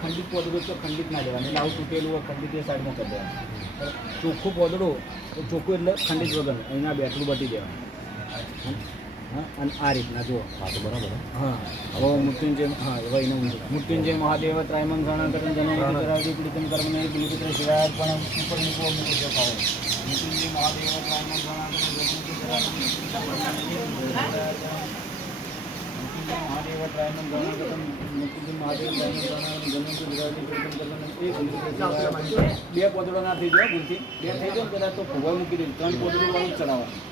ખંડિત પોદડું તો ખંડિત ના દેવાનું, એટલે આવું તૂટેલું હોય ખંડિત એ સાઈડમાં કરી દેવાનું. ચોખ્ખું પોદડું તો ચોખ્ખું એટલે ખંડિત વગર અહીંના બેટલું બટી દેવાનું. હા, અને આ રીતના જુઓ. હા, તો બરાબર. હા, હવે મૃત્યુંજય, હા, હવે એને મૃત્યુંજય મહાદેવ ત્રાયમન ગણાકરણ જનોરાવતી પીડિતમ કર્મને પીડિત શિવાય પણ ઉપર નીકળો મૂકી શકાય. મૃત્યુંજય મહાદેવ ત્રાયમન ગણાકરણ મહાદેવ ત્રાયમન ગણાકરણ મૃત્યુંજય મહાદેવ ત્રાયમન ગણાકરણ જનોરાવતી પીડિતમ કર્મને બે પોદડો ના થઈ જાય ભૂલથી, બે થઈ જાય ને કદાચ તો ભૂગા મૂકી દે, 3 પોદડો વાળું જ ચડાવવાનું.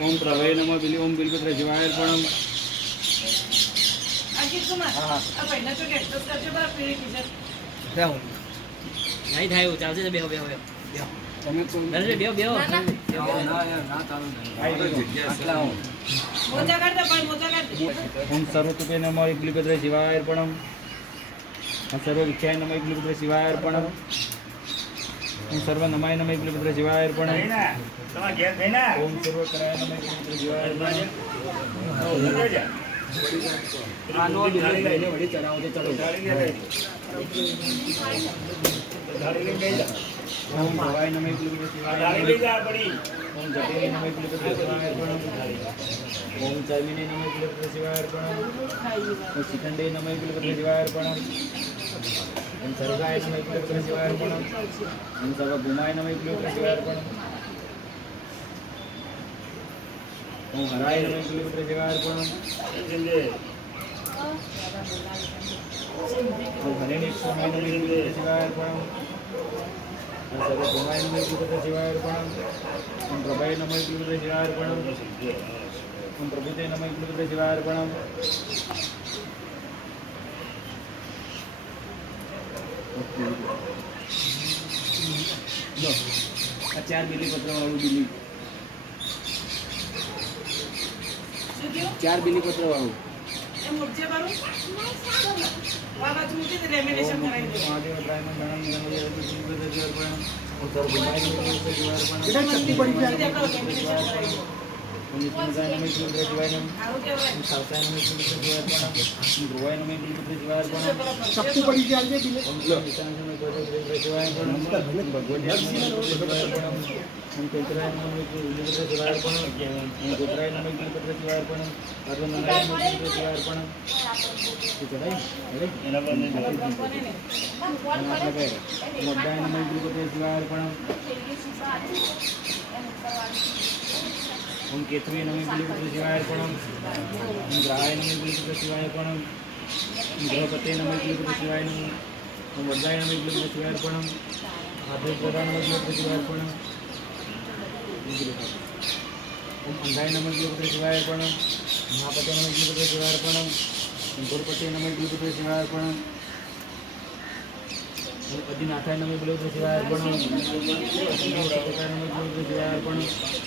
ઓમ પ્રભય નમઃ બિલી ઓમ બિલપત્ર જીવાય પણ નહીં થાય એવું ચાલશે. બેહો બેહો બેહો ઓમ સર્વતુતે નમઃ બિલપત્ર શિવાય અર્પણમ. સર્વ વિખ્યાય નમઃ બિલપત્ર શિવાય અર્પણમ. ઓમ સર્વ નમાય નમઃ બિલપત્ર શિવાય અર્પણમ. ઓમ સર્વ કરાય નમઃ બિલપત્ર શિવાય અર્પણમ. આનો બિલને વળી ચડાવો તો ચલો. ઓમ ભવાય નમઃ બિલપત્ર શિવાય અર્પણમ. ઓમ જટેય નમઃ બિલપત્ર શિવાય અર્પણમ. ઓમ ચાર્મિને નમઃ બિલપત્ર શિવાય અર્પણમ. ઓમ શિખંડે નમઃ બિલપત્ર શિવાય અર્પણમ. ઓમ સર્ગાય નમઃ બિલપત્ર શિવાય અર્પણમ. ઓમ સર્વભૂમાય નમઃ બિલપત્ર શિવાય અર્પણમ. ઓમ હરાય નમઃ બિલપત્ર શિવાય અર્પણમ. ઓમ હરેને સ્વામાય નમઃ બિલપત્ર શિવાય અર્પણમ. ઓમ સર્વભૂમાય નમઃ બિલપત્ર શિવાય અર્પણમ. ઓમ પ્રભાય નમઃ બિલપત્ર શિવાય અર્પણમ. ઓમ પ્રભુતે નમઃ બિલપત્ર શિવાય અર્પણમ. આ 4 બિલીપત્ર વાળું બિલી, 4 બિલીપત્ર વાળું મહાદેવ શક્તિ પડી જાય છે. ઓમ કેતવે નમઃ બિલપત્ર શિવાય અર્પણમ. ઓમ ગ્રહાય નમઃ બિલપત્ર શિવાય અર્પણમ. ઓમ ગ્રહપતે નમઃ બિલપત્ર શિવાય નમઃ. ઓમ વરદાય નમઃ બિલપત્ર શિવાય અર્પણમ. આદે પ્રદાન નમઃ બિલપત્ર શિવાય અર્પણમ. ઓમ અંધાય નમઃ બિલપત્ર શિવાય અર્પણમ. મહાપતે નમઃ બિલપત્ર શિવાય અર્પણમ. ઓમ ગુરુપતે નમઃ બિલપત્ર શિવાય અર્પણમ. ઓમ અધિનાથાય નમઃ બિલપત્ર શિવાય અર્પણમ. ઓમ સતતાય નમઃ બિલપત્ર શિવાય અર્પણમ.